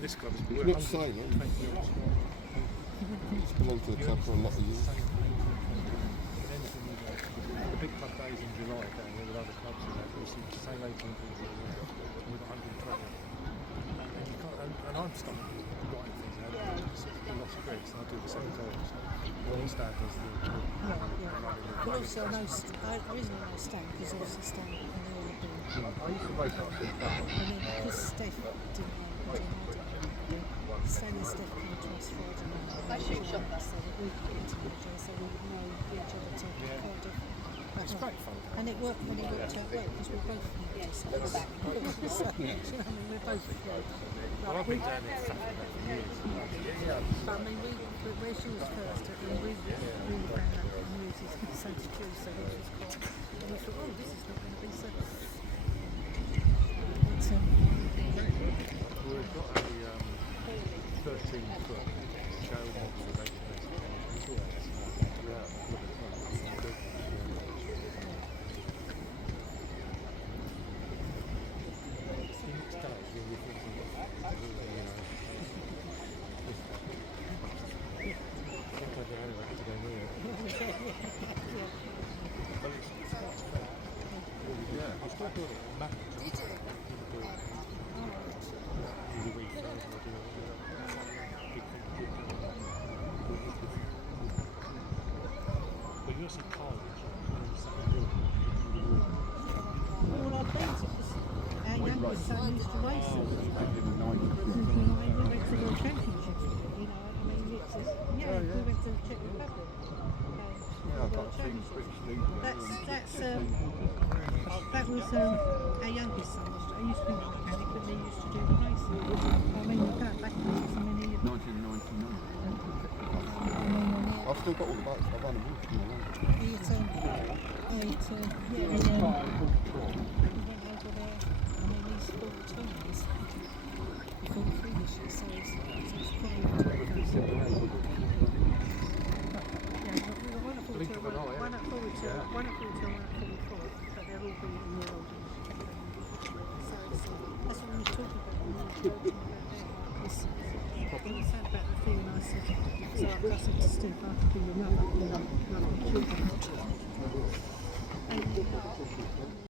This club is It's not saying it. It's belonged to the club for a lot of years. The big club days in July down here with other clubs and that, it's the same 18 people with 120. And I'm starting writing things out. The Lost Bricks, and I do the cemeteries. Well, Stan does the But also I know, the reason I know Stan, because obviously Stan and they all have been. I used to race up this back. And then because Steph didn't know, Stan and Steph came to us Friday night, so that we could get to know each other, so we would know each other to Cardiff. It's great fun. And it worked when it worked out well, because we're both from the so, you know what I mean, we're both Well, I've been down there for years. But I mean, where she was first, and we really found out that the news is Santa Cruz, so which was quite, and we thought, oh, this is not going to be so. But, We've got a 13-foot show model of all our friends, our youngest son used to race them. We went to the championships, you know, I mean, it's just, we went to the Czech Republic. I've got a team British League. That was our youngest son. I used to be a mechanic, but they used to do the racing. I mean, we're going back to so many years. 1999. I've still got all the bikes. I've run them all. We went over there. I mean, he's 14. Before the finish, so it's probably. One at 42, one at 44, but they're all being a year older. So that's what we were talking about when we were talking about this. When we said about the thing, and I said, so I said to Steve, I could do another children.